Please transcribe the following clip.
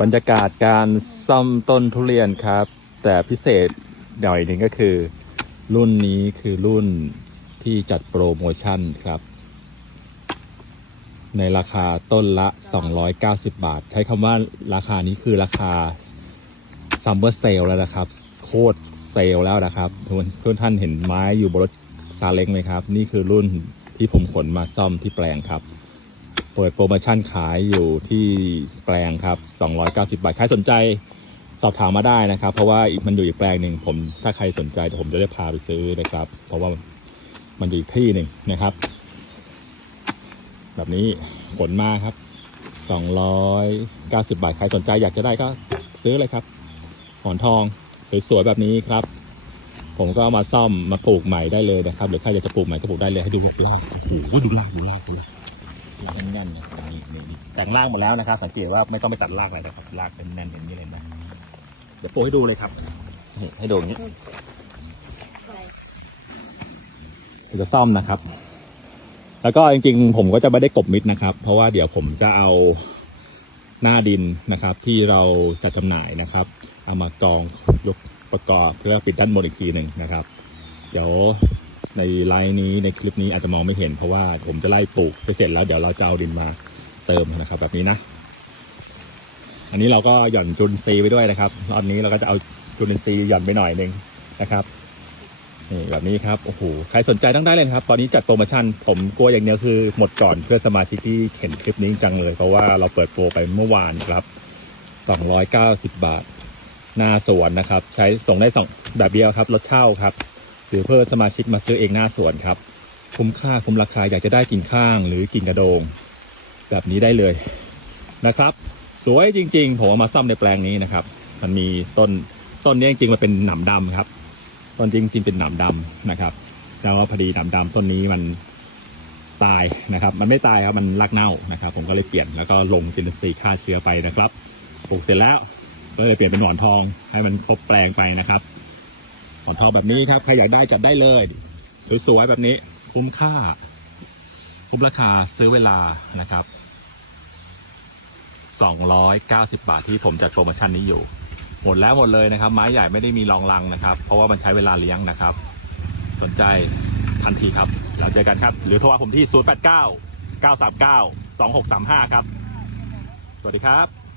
บรรยากาศการซ่อมต้นทุเรียนครับ แต่พิเศษหน่อยหนึ่งก็คือ รุ่นนี้คือรุ่นที่จัดโปรโมชั่นครับ ในราคาต้นละ 290 บาท ใช้คำว่าราคานี้คือราคาซัมเมอร์เซลแล้วนะครับ โคตรเซลแล้วนะครับทุกคนทุกท่านเห็นไม้อยู่บนรถซาเล้งไหมครับ นี่คือรุ่นที่ผมขนมาซ่อมที่แปลงครับ เปิดโปรโมชั่นขายอยู่ที่แปลงครับ 290 บาท ใครสนใจสอบถามมาได้นะครับ เพราะว่ามันอยู่อีกแปลงหนึ่งผมถ้าใครสนใจผมจะได้พาไปซื้อนะครับ เพราะว่ามันอยู่อีกที่หนึ่งนะครับ แบบนี้ขนมาครับ 290 บาท ใครสนใจอยากจะได้ก็ซื้อเลยครับ หอนทองสวยๆแบบนี้ครับ ผมก็เอามาซ่อมมาปลูกใหม่ได้เลยนะครับ หรือใครอยากจะปลูกใหม่ก็ปลูกได้เลยให้ดูรากโอ้โหดูรากดูรากดูราก แน่นๆเนี่ยนี่นี่นี่แต่งรากหมดแล้วนะครับ สังเกตว่าไม่ต้องไปตัดรากอะไรนะครับรากเป็นแน่นอย่างนี้เลยนะเดี๋ยวโปรให้ดูเลยครับนี่ให้ดูอย่างนี้เดี๋ยวจะซ่อมนะครับ แล้วก็จริงๆ ผมก็จะไม่ได้กลบมิดนะครับ เพราะว่าเดี๋ยวผมจะเอาหน้าดินนะครับ ที่เราจะจำหน่ายนะครับ เอามากองยกประกอบเพื่อปิดด้านบนอีกทีหนึ่งนะครับ เดี๋ยว ในไลน์นี้ในคลิปนี้อาจจะมองไม่เห็นเพราะว่าผมจะไล่ปลูกไปเสร็จแล้วเดี๋ยวเราจะเอาดินมาเติมนะครับ แบบนี้นะ อันนี้เราก็หย่อนจุลินทรีไปด้วยนะครับรอบนี้เราก็จะเอาจุลินทรีย์หย่อนไปหน่อยหนึงนะครับนี่แบบนี้ครับโอ้โหใครสนใจต้องได้เลยครับ ตอนนี้จัดโปรโมชั่น ผมกลัวอย่างเดียวคือ หมดก่อนเพื่อสมาชิกที่เห็นคลิปนี้จังเลย เพราะว่าเราเปิดโปรไปเมื่อวานครับ290 บาท หน้าสวนนะครับ ใช้ส่งได้สองแบบเดียวครับรถเช่าครับ หรือเพื่อสมาชิกมาซื้อเองหน้าสวนครับ คุ้มค่าคุ้มราคาอยากจะได้กิ่งข้างหรือกิ่งกระโดง แบบนี้ได้เลยนะครับ สวยจริง ๆ ผมเอามาซ่อมในแปลงนี้นะครับ มันมีต้นต้นนี้จริงๆมันเป็นหนามดำครับ ต้นจริงๆเป็นหนามดำนะครับแล้วพอดีหนามดำต้นนี้มันตายนะครับ มันไม่ตายครับมันรากเน่านะครับ ผมก็เลยเปลี่ยนแล้วก็ลงจินทรีย์ฆ่าเชื้อไปนะครับปลูกเสร็จแล้วก็เลยเปลี่ยนเป็นหมอนทองให้มันครบแปลงไปนะครับ อนทองแบบนี้ครับใครอยากได้จัดได้เลย สวยๆแบบนี้ คุ้มค่า คุ้มราคาซื้อเวลานะครับ 290 บาทที่ผมจัดโปรโมชั่นนี้อยู่ หมดแล้วหมดเลยนะครับ ไม้ใหญ่ไม่ได้มีรองรังนะครับ เพราะว่ามันใช้เวลาเลี้ยงนะครับ สนใจทันทีครับแล้วเจอกันครับ หรือโทรหาผมที่ 089 939 2635 ครับ สวัสดีครับ